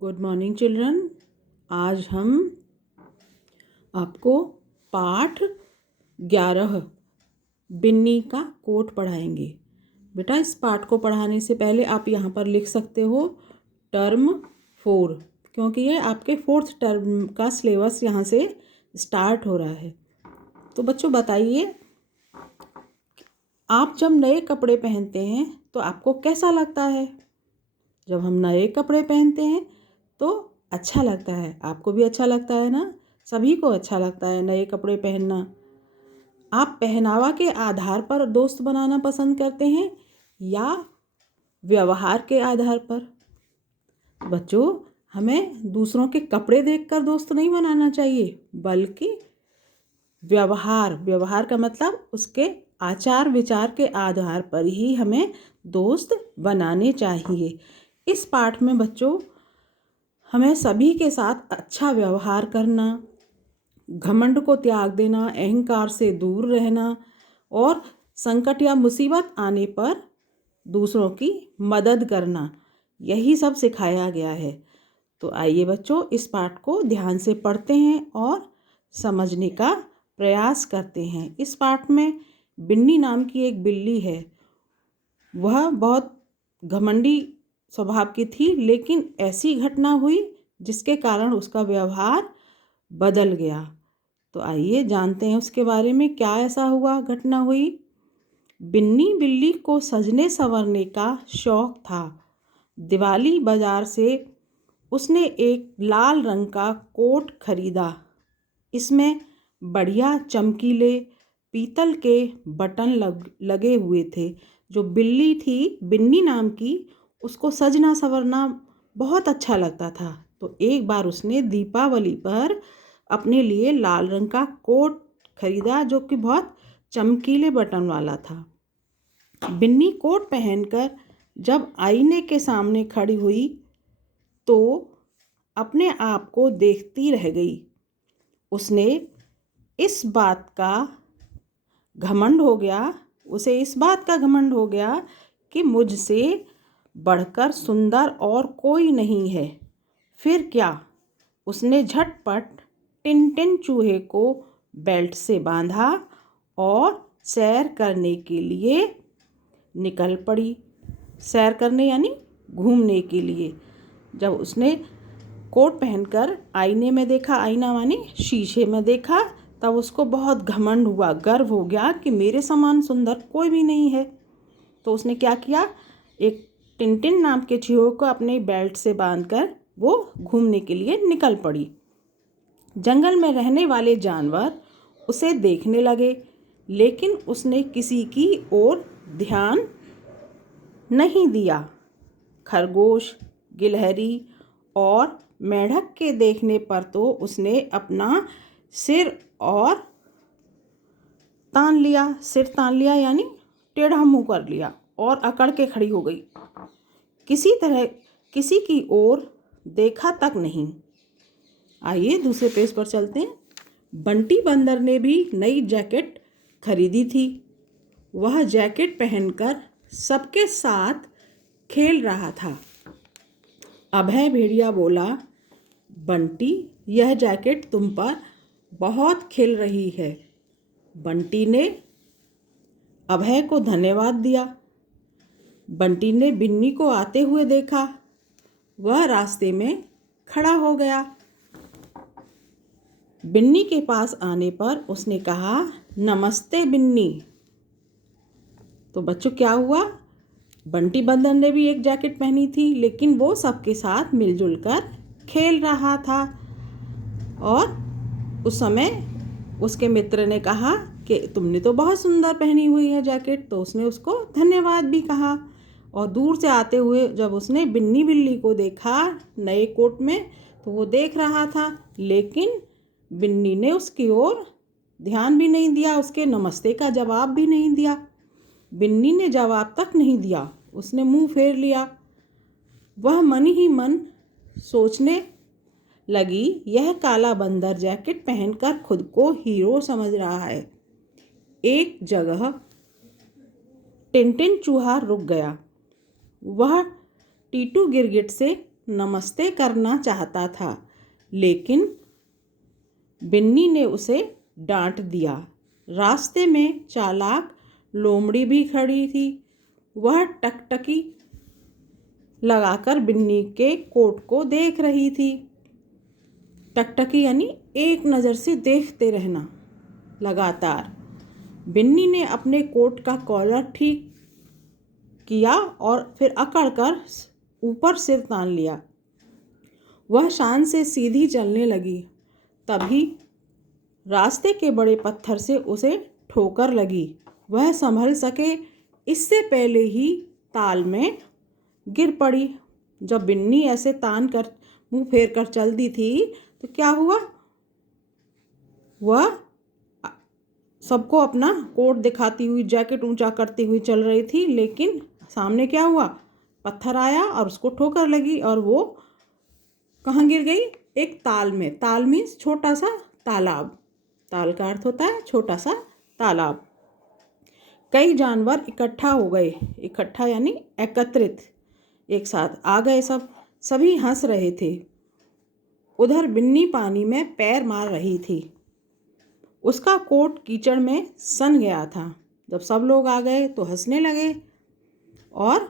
Good morning children. आज हम आपको पाठ 11 बिन्नी का कोट पढ़ाएंगे। बेटा, इस पाठ को पढ़ाने से पहले आप यहाँ पर लिख सकते हो टर्म 4, क्योंकि ये आपके 4th टर्म का सिलेबस यहाँ से स्टार्ट हो रहा है। तो बच्चों बताइए, आप जब नए कपड़े पहनते हैं तो आपको कैसा लगता है? जब हम नए कपड़े पहनते हैं तो अच्छा लगता है। आपको भी अच्छा लगता है ना? सभी को अच्छा लगता है नए कपड़े पहनना। आप पहनावा के आधार पर दोस्त बनाना पसंद करते हैं या व्यवहार के आधार पर? बच्चों, हमें दूसरों के कपड़े देखकर दोस्त नहीं बनाना चाहिए, बल्कि व्यवहार का मतलब उसके आचार विचार के आधार पर ही हमें दोस्त बनाने चाहिए। इस पाठ में बच्चों हमें सभी के साथ अच्छा व्यवहार करना, घमंड को त्याग देना, अहंकार से दूर रहना और संकट या मुसीबत आने पर दूसरों की मदद करना, यही सब सिखाया गया है। तो आइए बच्चों, इस पाठ को ध्यान से पढ़ते हैं और समझने का प्रयास करते हैं। इस पाठ में बिन्नी नाम की एक बिल्ली है। वह बहुत घमंडी स्वभाव की थी, लेकिन ऐसी घटना हुई जिसके कारण उसका व्यवहार बदल गया। तो आइए जानते हैं उसके बारे में, क्या ऐसा हुआ, घटना हुई। बिन्नी बिल्ली को सजने संवरने का शौक था। दिवाली बाजार से उसने एक लाल रंग का कोट खरीदा। इसमें बढ़िया चमकीले पीतल के बटन लगे हुए थे। जो बिल्ली थी, बिन्नी नाम की, उसको सजना संवरना बहुत अच्छा लगता था। तो एक बार उसने दीपावली पर अपने लिए लाल रंग का कोट खरीदा, जो कि बहुत चमकीले बटन वाला था। बिन्नी कोट पहनकर जब आईने के सामने खड़ी हुई तो अपने आप को देखती रह गई। उसे इस बात का घमंड हो गया कि मुझसे बढ़कर सुंदर और कोई नहीं है। फिर क्या, उसने झटपट टिनटिन चूहे को बेल्ट से बांधा और सैर करने के लिए निकल पड़ी। सैर करने यानी घूमने के लिए। जब उसने कोट पहनकर आईने में देखा, आईना मानी शीशे में देखा, तब उसको बहुत घमंड हुआ, गर्व हो गया कि मेरे समान सुंदर कोई भी नहीं है। तो उसने क्या किया, एक टिनटिन नाम के चूहे को अपने बेल्ट से बांधकर वो घूमने के लिए निकल पड़ी। जंगल में रहने वाले जानवर उसे देखने लगे, लेकिन उसने किसी की ओर ध्यान नहीं दिया। खरगोश, गिलहरी और मेंढक के देखने पर तो उसने अपना सिर तान लिया यानी टेढ़ा मुंह कर लिया और अकड़ के खड़ी हो गई। किसी की ओर देखा तक नहीं। आइए दूसरे पेज पर चलते हैं। बंटी बंदर ने भी नई जैकेट खरीदी थी। वह जैकेट पहनकर सबके साथ खेल रहा था। अभय भेड़िया बोला, बंटी, यह जैकेट तुम पर बहुत खिल रही है। बंटी ने अभय को धन्यवाद दिया। बंटी ने बिन्नी को आते हुए देखा। वह रास्ते में खड़ा हो गया। बिन्नी के पास आने पर उसने कहा, नमस्ते बिन्नी। तो बच्चों क्या हुआ, बंटी बंदर ने भी एक जैकेट पहनी थी, लेकिन वो सबके साथ मिलजुल कर खेल रहा था। और उस समय उसके मित्र ने कहा कि तुमने तो बहुत सुंदर पहनी हुई है जैकेट। तो उसने उसको धन्यवाद भी कहा। और दूर से आते हुए जब उसने बिन्नी बिल्ली को देखा नए कोट में, तो वो देख रहा था, लेकिन बिन्नी ने उसकी ओर ध्यान भी नहीं दिया, उसके नमस्ते का जवाब भी नहीं दिया। बिन्नी ने जवाब तक नहीं दिया, उसने मुंह फेर लिया। वह मन ही मन सोचने लगी, यह काला बंदर जैकेट पहनकर खुद को हीरो समझ रहा है। एक जगह टिनटिन चूहा रुक गया। वह टीटू गिरगिट से नमस्ते करना चाहता था, लेकिन बिन्नी ने उसे डांट दिया। रास्ते में चालाक लोमड़ी भी खड़ी थी। वह टकटकी लगाकर बिन्नी के कोट को देख रही थी। टकटकी यानी एक नज़र से देखते रहना लगातार। बिन्नी ने अपने कोट का कॉलर ठीक किया और फिर अकड़कर ऊपर सिर तान लिया। वह शान से सीधी चलने लगी। तभी रास्ते के बड़े पत्थर से उसे ठोकर लगी। वह संभल सके इससे पहले ही ताल में गिर पड़ी। जब बिन्नी ऐसे तान कर मुंह फेर कर चल दी थी तो क्या हुआ, वह सबको अपना कोट दिखाती हुई, जैकेट ऊंचा करती हुई चल रही थी, लेकिन सामने क्या हुआ, पत्थर आया और उसको ठोकर लगी और वो कहाँ गिर गई, एक ताल में। ताल मीन्स छोटा सा तालाब। ताल का अर्थ होता है छोटा सा तालाब। कई जानवर इकट्ठा हो गए। इकट्ठा यानी एकत्रित, एक साथ आ गए। सभी हंस रहे थे। उधर बिन्नी पानी में पैर मार रही थी। उसका कोट कीचड़ में सन गया था। जब सब लोग आ गए तो हंसने लगे और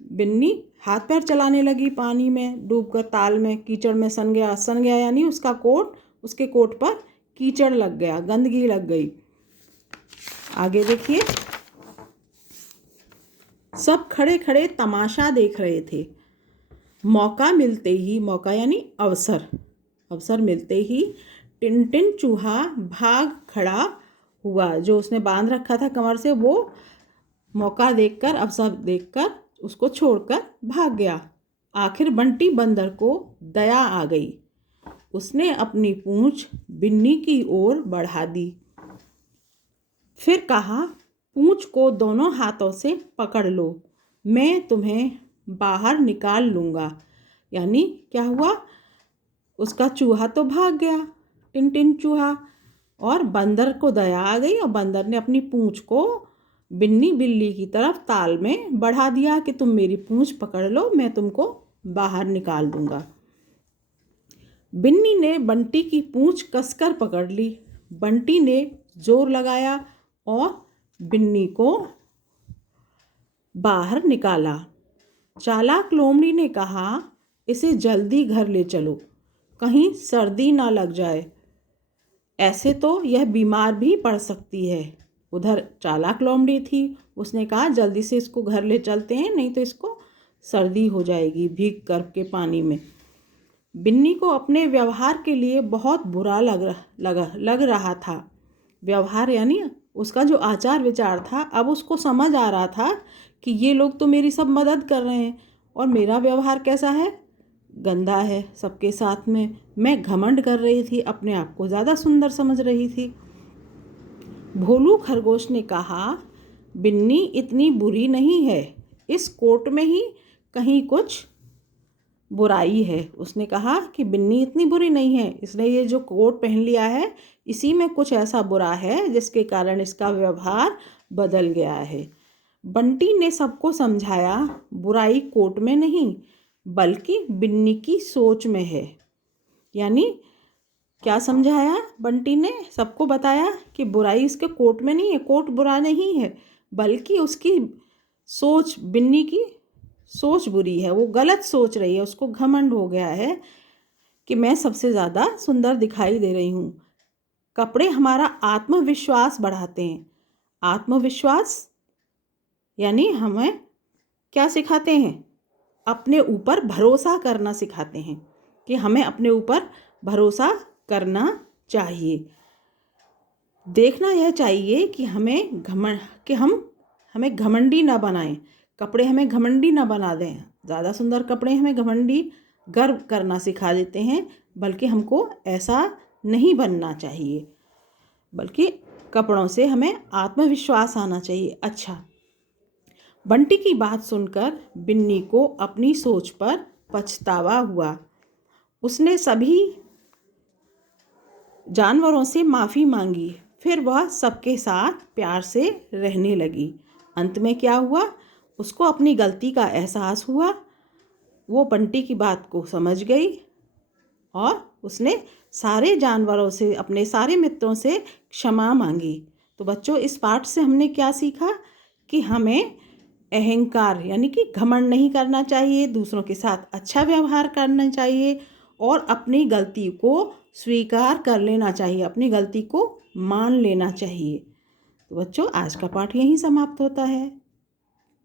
बिन्नी हाथ पैर चलाने लगी पानी में डूबकर। ताल में कीचड़ में सन गया यानी उसका कोट, उसके कोट पर कीचड़ लग गया, गंदगी लग गई। आगे देखिए, सब खड़े खड़े तमाशा देख रहे थे। मौका मिलते ही, मौका यानी अवसर, अवसर मिलते ही टिनटिन चूहा भाग खड़ा हुआ। जो उसने बांध रखा था कमर से, वो मौका देखकर, अवसर देखकर उसको छोड़कर भाग गया। आखिर बंटी बंदर को दया आ गई। उसने अपनी पूंछ बिन्नी की ओर बढ़ा दी। फिर कहा, पूंछ को दोनों हाथों से पकड़ लो, मैं तुम्हें बाहर निकाल लूँगा। यानी क्या हुआ, उसका चूहा तो भाग गया, टिनटिन चूहा, और बंदर को दया आ गई और बंदर ने अपनी पूंछ को बिन्नी बिल्ली की तरफ ताल में बढ़ा दिया कि तुम मेरी पूंछ पकड़ लो, मैं तुमको बाहर निकाल दूंगा। बिन्नी ने बंटी की पूंछ कसकर पकड़ ली। बंटी ने जोर लगाया और बिन्नी को बाहर निकाला। चालाक लोमड़ी ने कहा, इसे जल्दी घर ले चलो, कहीं सर्दी ना लग जाए, ऐसे तो यह बीमार भी पड़ सकती है। उधर चालाक लोमड़ी थी, उसने कहा जल्दी से इसको घर ले चलते हैं, नहीं तो इसको सर्दी हो जाएगी भीग कर के पानी में। बिन्नी को अपने व्यवहार के लिए बहुत बुरा लग रहा था। व्यवहार यानी उसका जो आचार विचार था, अब उसको समझ आ रहा था कि ये लोग तो मेरी सब मदद कर रहे हैं और मेरा व्यवहार कैसा है, गंदा है सबके साथ में। मैं घमंड कर रही थी, अपने आप को ज़्यादा सुंदर समझ रही थी। भोलू खरगोश ने कहा, बिन्नी इतनी बुरी नहीं है, इस कोट में ही कहीं कुछ बुराई है। उसने कहा कि बिन्नी इतनी बुरी नहीं है, इसने ये जो कोट पहन लिया है इसी में कुछ ऐसा बुरा है जिसके कारण इसका व्यवहार बदल गया है। बंटी ने सबको समझाया, बुराई कोट में नहीं बल्कि बिन्नी की सोच में है। यानी क्या समझाया बंटी ने, सबको बताया कि बुराई इसके कोट में नहीं है, कोट बुरा नहीं है, बल्कि उसकी सोच, बिन्नी की सोच बुरी है, वो गलत सोच रही है, उसको घमंड हो गया है कि मैं सबसे ज़्यादा सुंदर दिखाई दे रही हूँ। कपड़े हमारा आत्मविश्वास बढ़ाते हैं। आत्मविश्वास यानी हमें क्या सिखाते हैं, अपने ऊपर भरोसा करना सिखाते हैं कि हमें अपने ऊपर भरोसा करना चाहिए। देखना यह चाहिए कि हमें घमंडी ना बनाएं, कपड़े हमें घमंडी ना बना दें। ज़्यादा सुंदर कपड़े हमें घमंडी, गर्व करना सिखा देते हैं, बल्कि हमको ऐसा नहीं बनना चाहिए, बल्कि कपड़ों से हमें आत्मविश्वास आना चाहिए। अच्छा, बंटी की बात सुनकर बिन्नी को अपनी सोच पर पछतावा हुआ। उसने सभी जानवरों से माफ़ी मांगी। फिर वह सबके साथ प्यार से रहने लगी। अंत में क्या हुआ, उसको अपनी गलती का एहसास हुआ। वो बंटी की बात को समझ गई और उसने सारे जानवरों से, अपने सारे मित्रों से क्षमा मांगी। तो बच्चों, इस पाठ से हमने क्या सीखा कि हमें अहंकार यानी कि घमंड नहीं करना चाहिए, दूसरों के साथ अच्छा व्यवहार करना चाहिए और अपनी गलती को स्वीकार कर लेना चाहिए, अपनी गलती को मान लेना चाहिए। तो बच्चों, आज का पाठ यहीं समाप्त होता है।